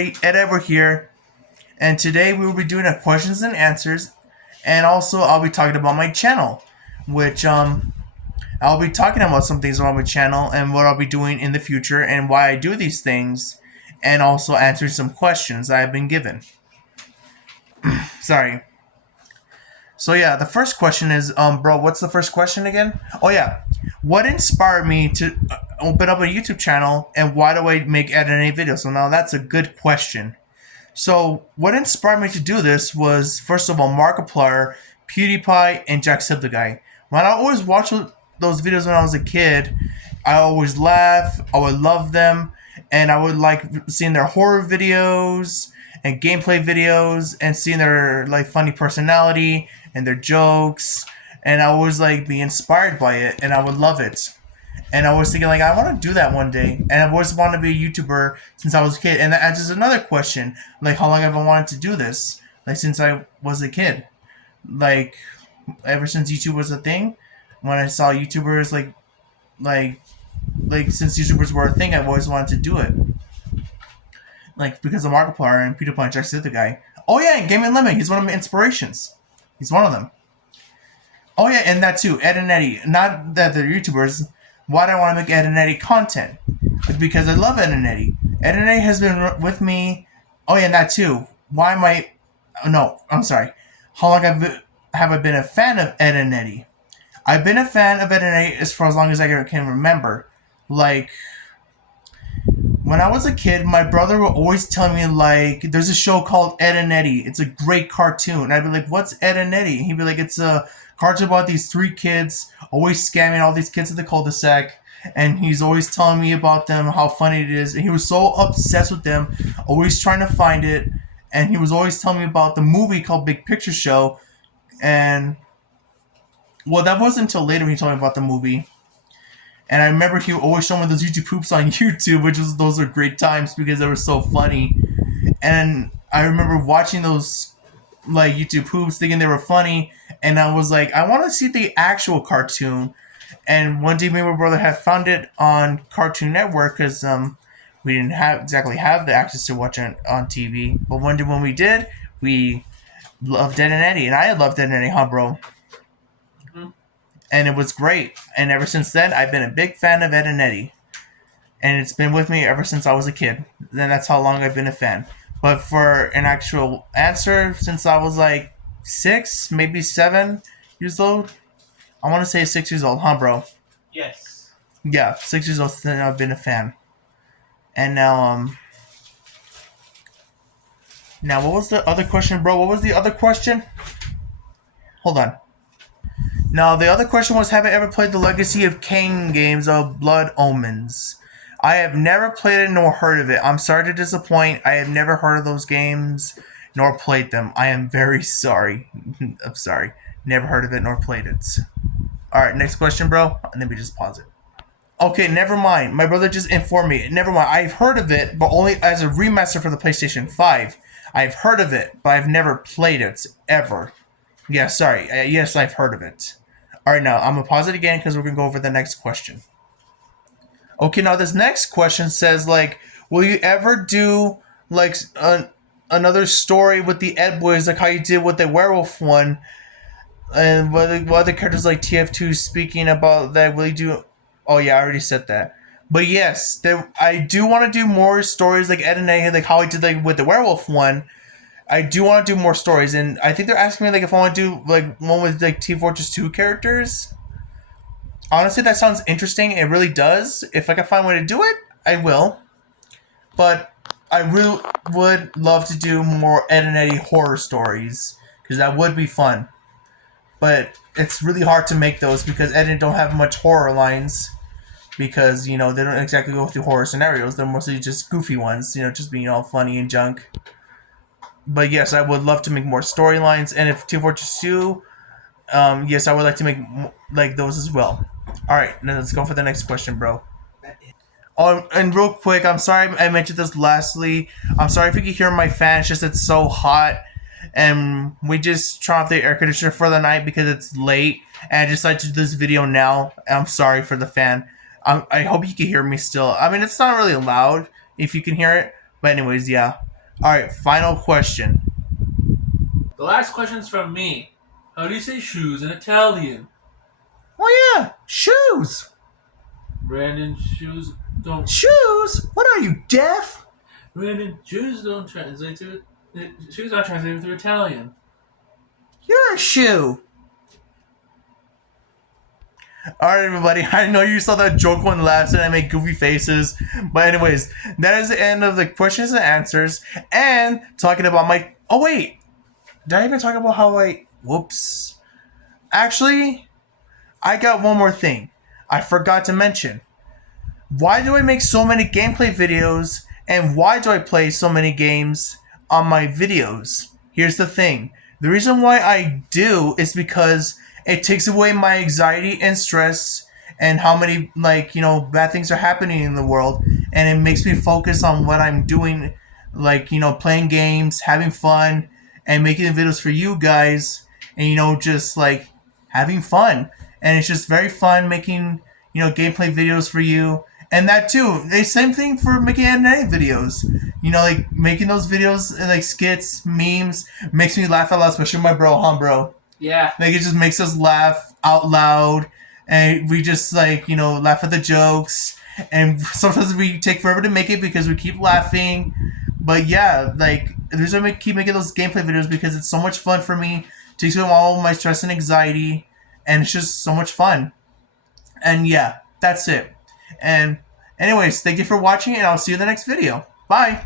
everybody, Ed Ever here, and today we will be doing a questions and answers, and also I'll be talking about my channel, which I'll be talking about some things about my channel and what I'll be doing in the future and why I do these things, and also answering some questions that I've been given. Sorry. So yeah, the first question is, bro, what's the first question again? Oh yeah, what inspired me to open up a YouTube channel, and why do I make editing videos? So now that's a good question. So what inspired me to do this was, first of all, Markiplier, PewDiePie, and Jacksepticeye. When I always watched those videos when I was a kid, I always laugh, I would love them, and I would like seeing their horror videos and gameplay videos and seeing their like funny personality and their jokes, and I always like be inspired by it, and I would love it. And I was thinking, like, I want to do that one day. And I've always wanted to be a YouTuber since I was a kid. And that answers another question. Like, how long have I wanted to do this? Like, since I was a kid. Like, ever since YouTube was a thing. When I saw YouTubers, like, since YouTubers were a thing, I've always wanted to do it. Like, because of Markiplier and PewDiePie and Jacksepticeye. Oh, yeah, and Game and Lemon. He's one of my inspirations. He's one of them. Oh, yeah, and that too. Ed and Eddie. Not that they're YouTubers. Why do I want to make Ed and Eddie content? It's because I love Ed and Eddie. Ed and Eddie has been with me. Oh yeah, and that too. Why am I? No, I'm sorry. How long have I been a fan of Ed and Eddie? I've been a fan of Ed and Eddie for as long as I can remember. Like when I was a kid, my brother would always tell me like, "There's a show called Ed and Eddie. It's a great cartoon." And I'd be like, "What's Ed and Eddie?" And he'd be like, "It's a cartoon about these three kids always scamming all these kids at the cul-de-sac." And he's always telling me about them, how funny it is. And he was so obsessed with them, always trying to find it. And he was always telling me about the movie called Big Picture Show. And, well, that wasn't until later when he told me about the movie. And I remember he would always show me those YouTube poops on YouTube, those were great times because they were so funny. And I remember watching those, like, YouTube poops, thinking they were funny. And I was like, I want to see the actual cartoon. And one day, me and my brother had found it on Cartoon Network because we didn't exactly have the access to watch it on TV. But one day when we did, we loved Ed and Eddie, and I loved Ed and Eddie, huh, bro? Mm-hmm. And it was great. And ever since then, I've been a big fan of Ed and Eddie, and it's been with me ever since I was a kid. And that's how long I've been a fan. But for an actual answer, since I was like 6, maybe 7 years old. I want to say 6 years old, huh, bro? Yes. Yeah, 6 years old. Then I've been a fan, and now what was the other question, bro? What was the other question? Hold on. Now the other question was, have I ever played the Legacy of Kain games of Blood Omens? I have never played it nor heard of it. I'm sorry to disappoint. I have never heard of those games nor played them. I am very sorry. I'm sorry. Never heard of it nor played it. Alright, next question, bro. And then we just pause it. Okay, never mind. My brother just informed me. Never mind. I've heard of it, but only as a remaster for the PlayStation 5. I've heard of it, but I've never played it, ever. Yeah, sorry. Yes, I've heard of it. Alright, now, I'm going to pause it again because we're going to go over the next question. Okay, now this next question says, like, will you ever do, like, another story with the Ed Boys, like how you did with the werewolf one? And what other characters like TF2 speaking about that? Will you do? Oh yeah, I already said that. But yes, I do want to do more stories like Ed and Eddie, like how I did like with the werewolf one. I do want to do more stories, and I think they're asking me like if I want to do like one with like Team Fortress 2 characters. Honestly, that sounds interesting. It really does. If I can find a way to do it, I will. But I really would love to do more Ed and Eddie horror stories because that would be fun. But it's really hard to make those because Ed and Eddie don't have much horror lines because, you know, they don't exactly go through horror scenarios. They're mostly just goofy ones, you know, just being all funny and junk. But yes, I would love to make more storylines. And if Team Fortress 2, yes, I would like to make like those as well. Alright, now let's go for the next question, bro. Oh, and real quick, I'm sorry I mentioned this lastly. I'm sorry if you can hear my fan. It's just it's so hot. And we just turned off the air conditioner for the night because it's late. And I decided to do this video now. I'm sorry for the fan. I hope you can hear me still. I mean, it's not really loud if you can hear it. But anyways, yeah. All right, final question. The last question's from me. How do you say shoes in Italian? Oh yeah, shoes. Brandon, shoes don't. Shoes? What are you, deaf? Brandon, shoes don't translate to. Shoes not translated to Italian. You're a shoe. All right, everybody. I know you saw that joke one last and I make goofy faces. But anyways, that is the end of the questions and answers. And talking about my... Oh, wait. Did I even talk about how I... Whoops. Actually, I got one more thing. I forgot to mention. Why do I make so many gameplay videos and why do I play so many games on my videos? Here's the thing. The reason why I do is because it takes away my anxiety and stress and how many bad things are happening in the world, and it makes me focus on what I'm doing, playing games, having fun, and making videos for you guys, and just having fun. And it's just very fun making gameplay videos for you. And that too, the same thing for making anime videos. Making those videos like skits, memes, makes me laugh out loud, especially my bro, huh, bro? Yeah. Like it just makes us laugh out loud, and we just laugh at the jokes. And sometimes we take forever to make it because we keep laughing. But yeah, the reason I keep making those gameplay videos because it's so much fun for me. Takes away all my stress and anxiety, and it's just so much fun. And yeah, that's it. And anyways, thank you for watching, and I'll see you in the next video. Bye.